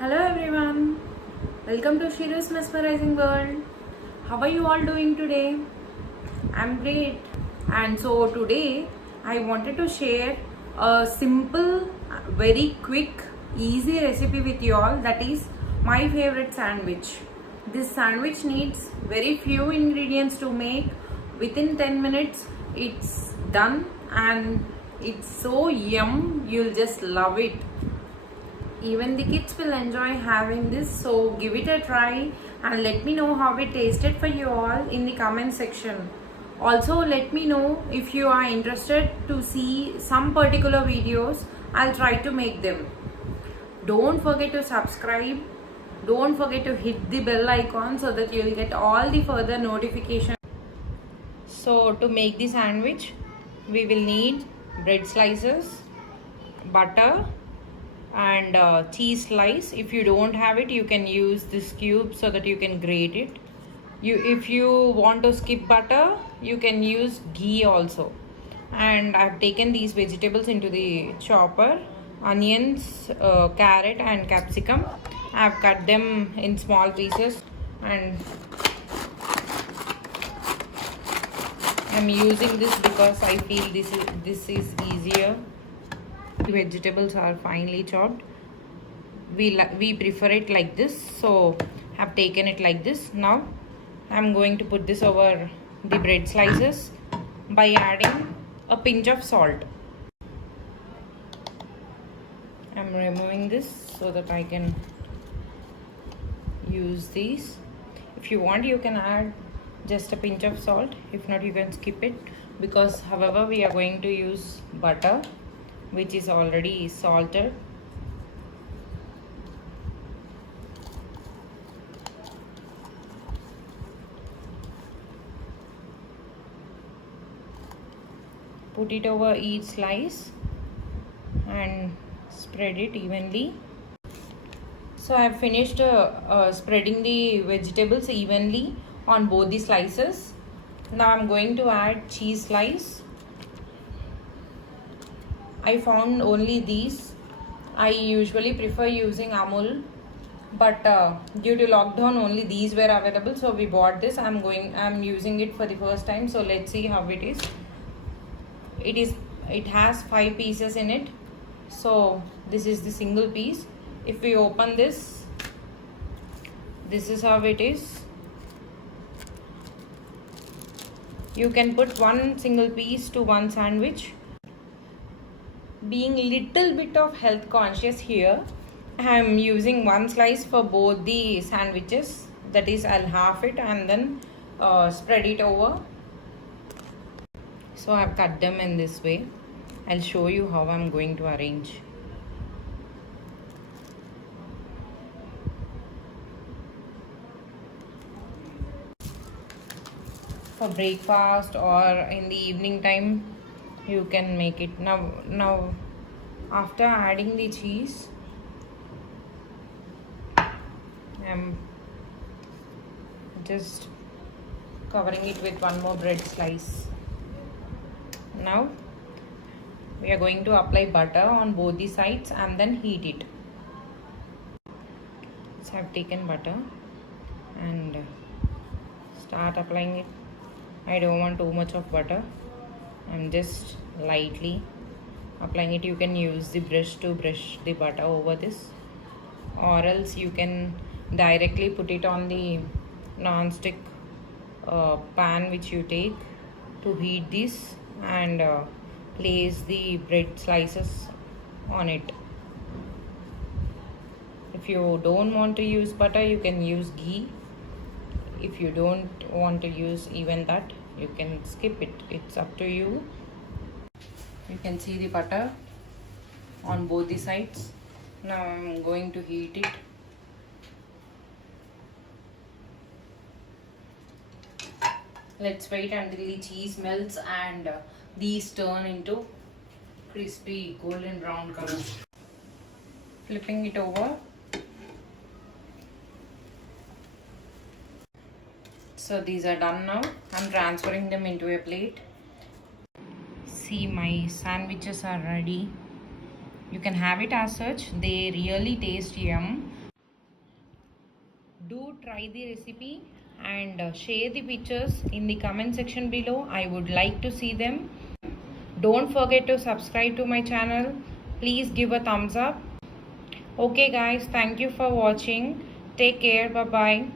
Hello everyone, welcome to Shiru's Mesmerizing World. How are you all doing today? I'm great. And so today I wanted to share a simple, very quick, easy recipe with you all, that is my favorite sandwich. This sandwich needs very few ingredients to make. Within 10 minutes it's done and it's so yum, you'll just love it. Even the kids will enjoy having this, so give it a try and let me know how it tasted for you all in the comment section. Also let me know if you are interested to see some particular videos. I'll try to make them. Don't forget to subscribe, don't forget to hit the bell icon so that you'll get all the further notifications. So to make the sandwich we will need bread slices, butter and cheese slice. If you don't have it, you can use this cube so that you can grate it. If you want to skip butter, you can use ghee also. And I've taken these vegetables into the chopper: onions, carrot and capsicum. I've cut them in small pieces and I'm using this because I feel this is easier. Vegetables are finely chopped. We prefer it like this, so I've taken it like this. Now I'm going to put this over the bread slices by adding a pinch of salt. I'm removing this so that I can use these. If you want, you can add just a pinch of salt. If not, you can skip it, because however we are going to use butter which is already salted. Put it over each slice and spread it evenly. So I have finished spreading the vegetables evenly on both the slices. Now I'm going to add cheese slice. I found only these. I usually prefer using Amul, but due to lockdown only these were available, so we bought this. I'm using it for the first time, so let's see how it is. It has 5 pieces in it, so this is the single piece. If we open this is how it is. You can put one single piece to one sandwich. Being little bit of health conscious here, I am using one slice for both the sandwiches. That is, I'll half it and then spread it over. So I've cut them in this way. I'll show you how I'm going to arrange. For breakfast or in the evening time, you can make it. Now after adding the cheese, I'm just covering it with one more bread slice. Now we are going to apply butter on both the sides and then heat it. So I've taken butter and start applying it. I don't want too much of butter. I'm just lightly applying it. You can use the brush to brush the butter over this, or else you can directly put it on the non-stick pan which you take to heat this and place the bread slices on it. If you don't want to use butter, you can use ghee. If you don't want to use even that, you can skip it. It's up to you. You can see the butter on both the sides. Now I'm going to heat it. Let's wait until the cheese melts and these turn into crispy golden brown color. Flipping it over. So these are done now. I'm transferring them into a plate. See, my sandwiches are ready. You can have it as such. They really taste yum. Do try the recipe and share the pictures in the comment section below. I would like to see them. Don't forget to subscribe to my channel. Please give a thumbs up. Okay guys, thank you for watching. Take care. Bye bye.